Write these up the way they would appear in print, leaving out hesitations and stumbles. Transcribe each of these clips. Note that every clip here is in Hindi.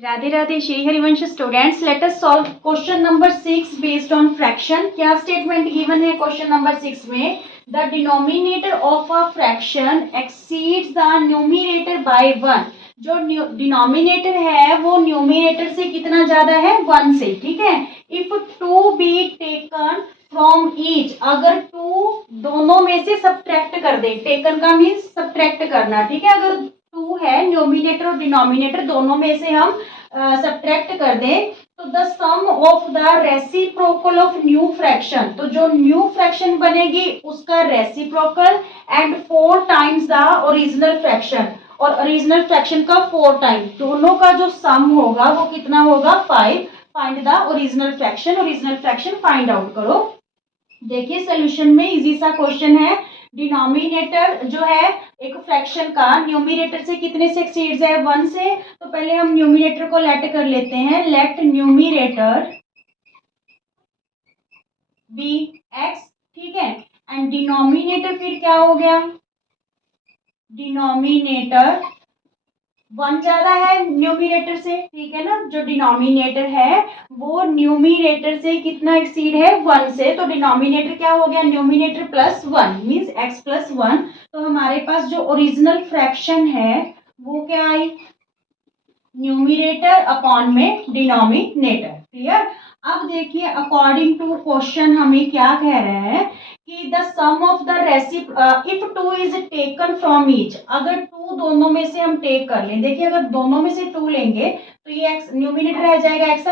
Radhe Radhe Shri Harivansh students, let us solve question number 6 based on fraction. क्या स्टेटमेंट गिवन है क्वेश्चन नंबर 6 में? The denominator of a fraction exceeds the numerator bye 1। जो डिनोमिनेटर है वो न्यूमरेटर से कितना ज्यादा है? 1 से। ठीक है। If 2 be taken from each, अगर 2 दोनों में से सब्ट्रैक्ट कर दे, टेकन का मीन्स सब्ट्रैक्ट करना। ठीक है। अगर 2 है, न्यूमरेटर और डिनोमिनेटर दोनों में से हम सब्ट्रैक्ट कर दें, तो the sum of the reciprocal of new fraction, तो जो न्यू फ्रैक्शन बनेगी उसका reciprocal and 4 times the original fraction, और ओरिजिनल फ्रैक्शन का 4 टाइम, दोनों का जो सम होगा वो कितना होगा? 5। Find the original fraction. Original fraction find out करो। देखिए सोल्यूशन में इजी सा क्वेश्चन है। डिनोमिनेटर जो है एक फ्रैक्शन का न्यूमरेटर से कितने से एक्सीड्स है? 1 से। तो पहले हम न्यूमरेटर को लेट कर लेते हैं। Let numerator be x. ठीक है। एंड डिनोमिनेटर फिर क्या हो गया? डिनोमिनेटर 1 ज्यादा है न्यूमरेटर से। ठीक है ना। जो डिनोमिनेटर है वो न्यूमरेटर से कितना एक्सीड है? 1 से। तो डिनोमिनेटर क्या हो गया? Numerator plus 1 means x plus 1। तो हमारे पास जो ओरिजिनल फ्रैक्शन है वो क्या आई? न्यूमरेटर अपॉन में डिनोमिनेटर। क्लियर। अब देखिए अकॉर्डिंग टू क्वेश्चन हमें क्या कह रहे हैं कि the sum of the if 2 is taken from each, अगर 2 दोनों में से हम टेक कर लें। देखिए अगर दोनों में से 2 लेंगे तो ये एक्स न्यूमरेटर रह जाएगा एक्स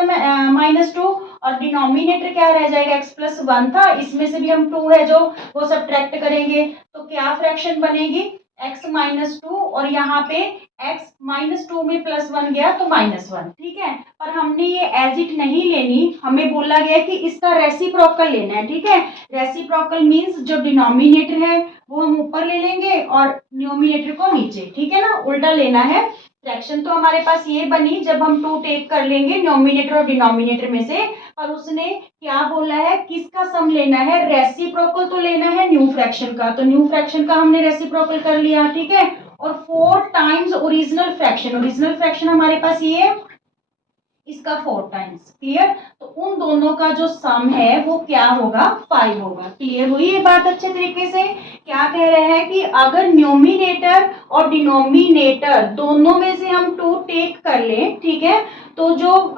माइनस 2, और डिनोमिनेटर क्या रह जाएगा? एक्स प्लस 1 था। इसमें से भी हम 2 है जो वो सब्ट्रैक्ट करेंगे, तो क्या फ्रैक्शन बनेगी? एक्स माइनस 2, और यहाँ पे एक्स माइनस 2 में प्लस 1 गया तो माइनस 1। ठीक है। पर हमने ये एज इट नहीं लेनी, हमें बोला गया कि इसका रेसिप्रोकल लेना है। ठीक है। रेसिप्रोकल मींस जो डिनोमिनेटर है वो हम ऊपर ले लेंगे और न्यूमरेटर को नीचे। ठीक है ना। उल्टा लेना है। फ्रैक्शन तो हमारे पास ये बनी जब हम 2 टेक कर लेंगे न्यूमरेटर और डिनोमिनेटर में से, पर उसने क्या बोला है? किसका सम लेना है? रेसिप्रोकल तो लेना है न्यू फ्रैक्शन का, तो न्यू फ्रैक्शन का हमने रेसिप्रोकल कर लिया। ठीक है। और 4 times original fraction, original fraction हमारे पास ये, इसका 4 टाइम्स। क्लियर। तो उन दोनों का जो सम है वो क्या होगा? 5 होगा। क्लियर हुई ये बात अच्छे तरीके से? क्या कह रहे हैं कि अगर न्यूमरेटर और डिनोमिनेटर दोनों में से हम 2 टेक कर लें, ठीक है, तो जो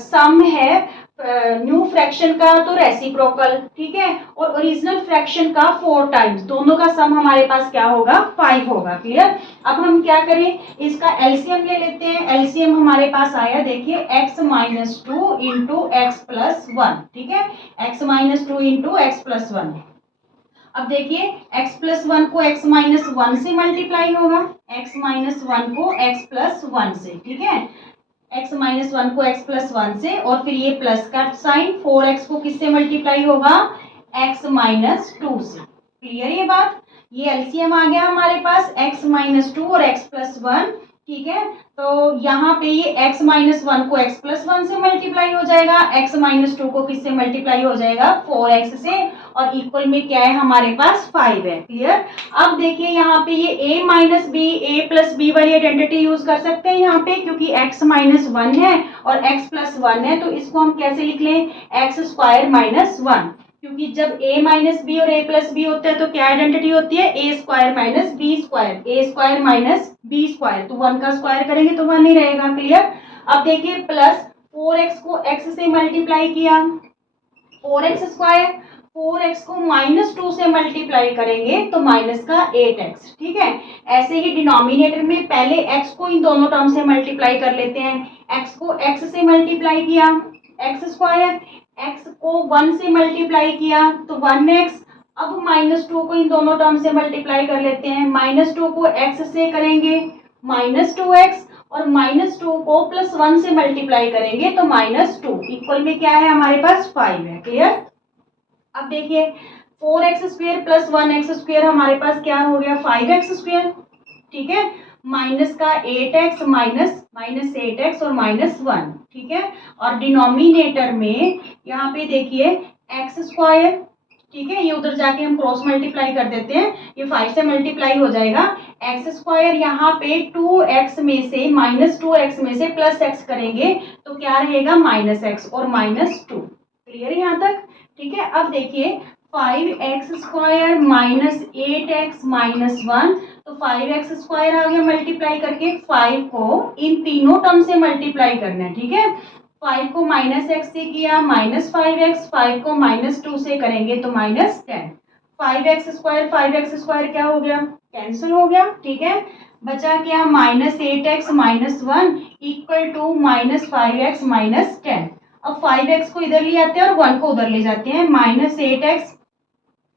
सम है न्यू फ्रैक्शन का तो रेसिप्रोकल, ठीक है, और ओरिजिनल फ्रैक्शन का 4 टाइम्स, दोनों का सम हमारे पास क्या होगा? 5 होगा। क्लियर। अब हम क्या करें? इसका एलसीएम ले लेते हैं। एलसीएम हमारे पास आया, देखिए x minus 2 into x plus 1। ठीक है। X minus 2 into x plus 1। अब देखिए x प्लस 1 को x माइनस 1 से मल्टीप्लाई होगा, x माइनस 1 को x प्लस 1 से। ठीक है। x माइनस 1 को x प्लस 1 से, और फिर ये प्लस का साइन 4x को किससे मल्टीप्लाई होगा? x माइनस 2 से। क्लियर ये बात? ये एलसीएम आ गया हमारे पास x माइनस 2 और x प्लस 1। ठीक है। तो यहाँ पे ये x माइनस 1 को x प्लस 1 से मल्टीप्लाई हो जाएगा, x माइनस 2 को किससे मल्टीप्लाई हो जाएगा? 4x से, और इक्वल में क्या है हमारे पास? 5 है। क्लियर। अब देखिए यहाँ पे ये a minus b, a plus b वाली आइडेंटिटी यूज कर सकते हैं यहाँ पे, क्योंकि x माइनस 1 है और x प्लस 1 है, तो इसको हम कैसे लिख लें? एक्स स्क्वायर माइनस 1, क्योंकि जब a माइनस बी और a प्लस बी होता है तो क्या आइडेंटिटी होती है? a square minus b square, a square minus b square, तो 1 का स्क्वायर करेंगे तो 1 ही रहेगा। क्लियर। अब देखिए प्लस 4x को x से मल्टीप्लाई किया, 4x स्क्वायर, 4x को माइनस 2 से मल्टीप्लाई करेंगे तो माइनस का 8x। ठीक है। ऐसे ही डिनोमिनेटर में पहले x को इन दोनों टर्म से मल्टीप्लाई कर लेते हैं। x को x से मल्टीप्लाई किया, x स्क्वायर, x को 1 से मल्टीप्लाई किया तो 1x। अब माइनस 2 को इन दोनों टर्म से मल्टीप्लाई कर लेते हैं, माइनस 2 को x से करेंगे माइनस 2x, और माइनस 2 को प्लस 1 से मल्टीप्लाई करेंगे तो माइनस 2, इक्वल में क्या है हमारे पास? 5 है। क्लियर। अब देखिए 4x square plus 1x square हमारे पास क्या हो गया? 5x square. ठीक है। माइनस का 8x माइनस 8x और माइनस 1। ठीक है। और डिनोमिनेटर में यहाँ पे देखिए x स्क्वायर, ठीक है, ये उधर जाके हम क्रॉस मल्टीप्लाई कर देते हैं, ये 5 से मल्टीप्लाई हो जाएगा। एक्स स्क्वायर यहाँ पे 2x में से -2x में से प्लस x करेंगे तो क्या रहेगा -x और -2। क्लियर यहाँ तक? ठीक है, अब देखिए 5x स्क्वायर -8x -1, तो 5x स्क्वायर आ गया मल्टीप्लाई करके। 5 को इन तीनों टर्म से मल्टीप्लाई करना है। ठीक है, 5 को -x से किया -5x, 5 को -2 से करेंगे तो -10। 5x स्क्वायर क्या हो गया? कैंसिल हो गया। ठीक है, बचा क्या? -8x -1 equal to -5x -10। अब 5x को इधर ले आते हैं और 1 को उधर ले जाते हैं। -8x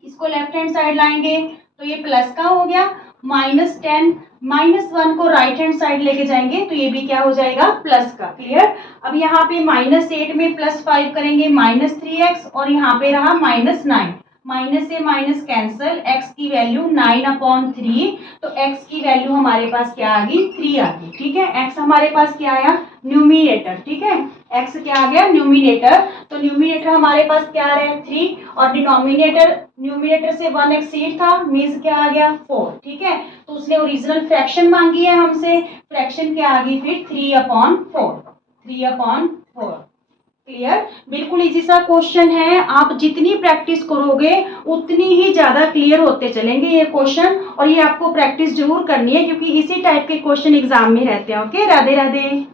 इसको लेफ्ट हैंड साइड लाएंगे तो ये प्लस का हो गया। -10 -1 को राइट हैंड साइड लेके जाएंगे तो ये भी क्या हो जाएगा? प्लस का। क्लियर? अब यहाँ पे -8 में +5 करेंगे -3x और यहाँ पे रहा -9। माइनस से माइनस कैंसल, x की वैल्यू 9/3, तो x की वैल्यू हमारे पास क्या आ गई? 3 आ गई। ठीक है, x हमारे पास क्या आया? न्यूमिनेटर। ठीक है, x क्या आ गया? न्यूमिनेटर। तो न्यूमिनेटर हमारे पास क्या आ रहा है? 3, और डिनोमिनेटर न्यूमिनेटर से 1 एक्सीड था, मीन्स क्या आ गया? 4। ठीक है, तो उसने ओरिजिनल फ्रैक्शन मांगी है हमसे, फ्रैक्शन क्या आ गई फिर? 3/4। 3/4। क्लियर? बिल्कुल इजी सा क्वेश्चन है, आप जितनी प्रैक्टिस करोगे उतनी ही ज्यादा क्लियर होते चलेंगे ये क्वेश्चन, और ये आपको प्रैक्टिस जरूर करनी है क्योंकि इसी टाइप के क्वेश्चन एग्जाम में रहते हैं। ओके, राधे राधे।